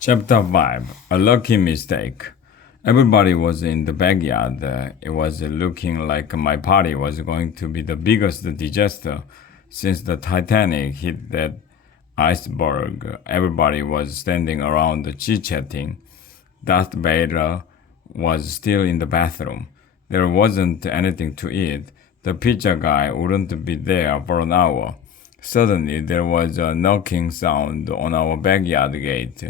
Chapter 5 A Lucky Mistake. Everybody was in the backyard. It was looking like my party was going to be the biggest disaster since the Titanic hit that iceberg. Everybody was standing around chit chatting. Darth Vader was still in the bathroom. There wasn't anything to eat. The pizza guy wouldn't be there for an hour. Suddenly, there was a knocking sound on our backyard gate.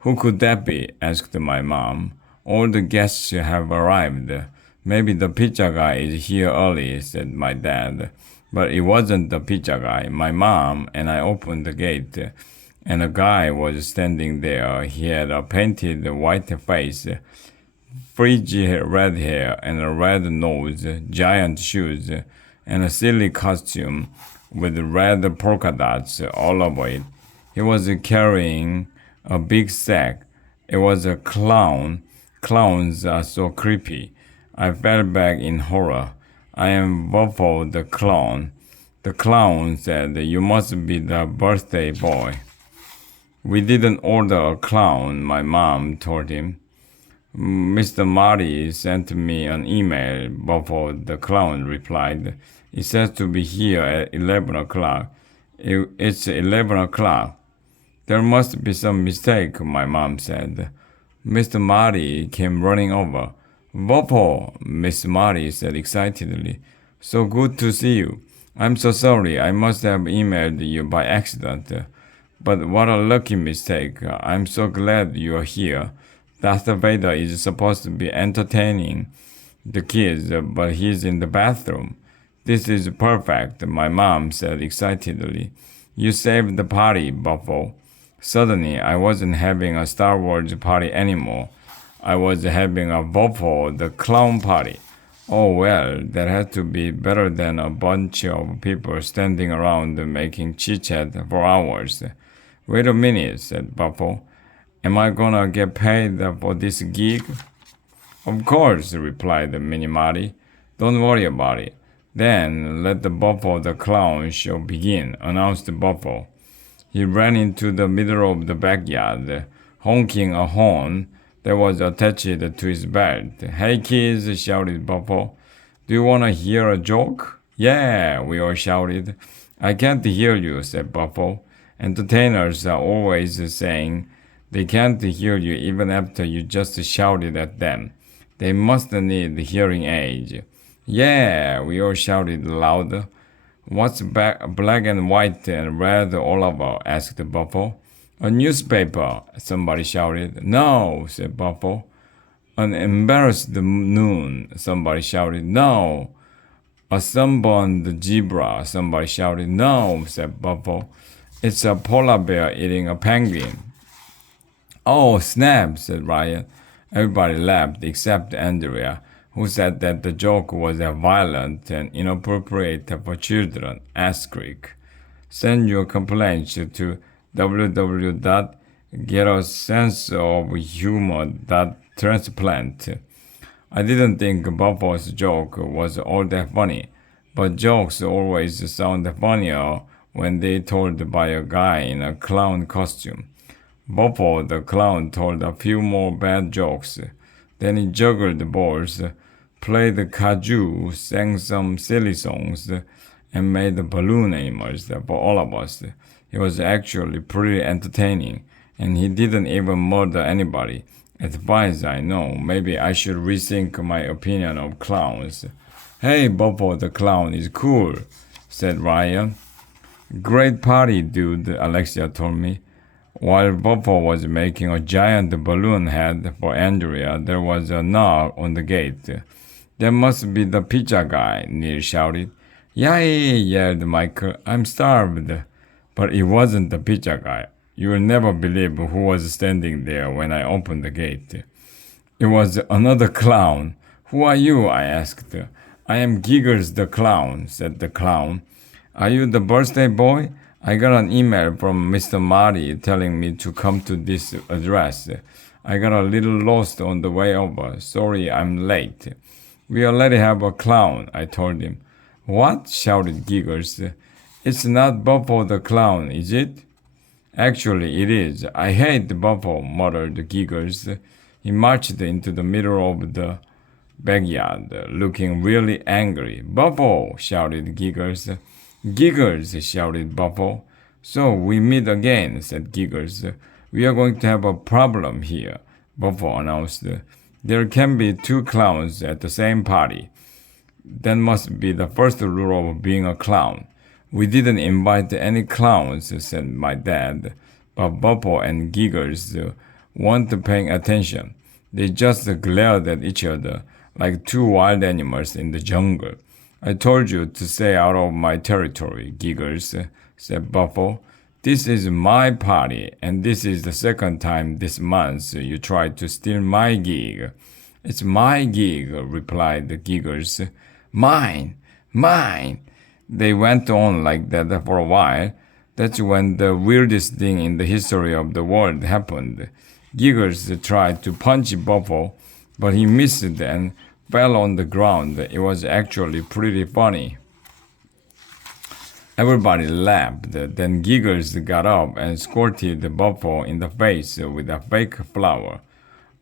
Who could that be? Asked my mom. All the guests have arrived. Maybe the pizza guy is here early, said my dad. But it wasn't the pizza guy. My mom and I opened the gate, and a guy was standing there. He had a painted white face, frizzy red hair, and a red nose, giant shoes, and a silly costume with red polka dots all over it. He was carrying a big sack. It was a clown. Clowns are so creepy. I fell back in horror. I am Buffo the clown. The clown said, You must be the birthday boy. We didn't order a clown, my mom told him. Mr. Marty sent me an email, Buffo the clown replied. It says to be here at 11 o'clock. It's 11 o'clock. There must be some mistake, my mom said. Mr. Marty came running over. Buffo, Miss Marty said excitedly. So good to see you. I'm so sorry. I must have emailed you by accident. But what a lucky mistake. I'm so glad you are here. Darth Vader is supposed to be entertaining the kids, but he's in the bathroom. This is perfect, my mom said excitedly. You saved the party, Buffo. Suddenly, I wasn't having a Star Wars party anymore. I was having a Buffo the clown party. Oh well, that had to be better than a bunch of people standing around making chit-chat for hours. Wait a minute, said Buffo. Am I gonna get paid for this gig? Of course, replied Mini Marty. Don't worry about it. Then let the Buffo the clown show begin, announced Buffo. He ran into the middle of the backyard, honking a horn that was attached to his belt. Hey kids, shouted Buffo. Do you want to hear a joke? Yeah, we all shouted. I can't hear you, said Buffo. Entertainers are always saying they can't hear you even after you just shouted at them. They must need hearing aids. Yeah, we all shouted louder. What's black and white and red all over? Asked Buffo. A newspaper, somebody shouted. No, said Buffo. An embarrassed moon, somebody shouted. No. A sunburned zebra, somebody shouted. No, said Buffo. It's a polar bear eating a penguin. Oh, snap, said Ryan. Everybody laughed except Andrea, who said that the joke was violent and inappropriate for children. Asterisk. Send your complaints to www.getasenseofhumor.transplant. I didn't think Buffalo's joke was all that funny, but jokes always sound funnier when they're told by a guy in a clown costume. Buffalo the clown told a few more bad jokes. Then he juggled balls, played kazoo, sang some silly songs, and made balloon animals for all of us. He was actually pretty entertaining, and he didn't even murder anybody. As far as I know, maybe I should rethink my opinion of clowns. Hey, Buffalo the clown is cool, said Ryan. Great party, dude, Alexia told me. While Buffalo was making a giant balloon head for Andrea, there was a knock on the gate. That must be the pizza guy, Neil shouted. Yay, yelled Michael. I'm starved. But it wasn't the pizza guy. You will never believe who was standing there when I opened the gate. It was another clown. Who are you? I asked. I am Giggles the clown, said the clown. Are you the birthday boy? I got an email from Mr. Marty telling me to come to this address. I got a little lost on the way over. Sorry I'm late. We already have a clown, I told him. What? Shouted Giggles. It's not Buffalo the clown, is it? Actually, it is. I hate Buffalo, muttered Giggles. He marched into the middle of the backyard, looking really angry. Buffalo, shouted Giggles. Giggles, shouted Buffalo. So we meet again, said Giggles. We are going to have a problem here, Buffalo announced. There can be two clowns at the same party. That must be the first rule of being a clown. We didn't invite any clowns, said my dad, but Bubble and Giggles weren't paying attention. They just glared at each other like two wild animals in the jungle. I told you to stay out of my territory, Giggles, said Buffalo. This is my party, and this is the second time this month you tried to steal my gig. It's my gig, replied Giggles. Mine, mine. They went on like that for a while. That's when the weirdest thing in the history of the world happened. Giggles tried to punch Buffalo, but he missed and fell on the ground. It was actually pretty funny. Everybody laughed. Then Giggles got up and squirted Buffalo in the face with a fake flower.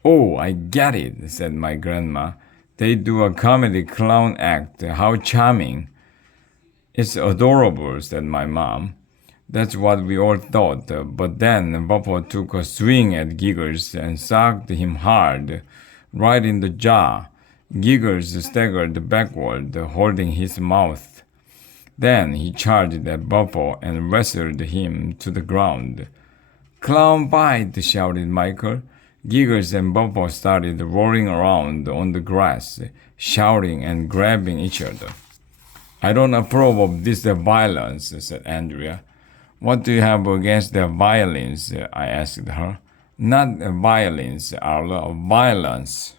Oh, I get it, said my grandma. They do a comedy clown act. How charming. It's adorable, said my mom. That's what we all thought, but then Buffalo took a swing at Giggles and socked him hard, right in the jaw. Giggles staggered backward, holding his mouth. Then he charged at Buffalo and wrestled him to the ground. Clown fight, shouted Michael. Giggles and Buffalo started rolling around on the grass, shouting and grabbing each other. I don't approve of this violence, said Andrea. What do you have against the violence? I asked her. Not violence, Arla, violence.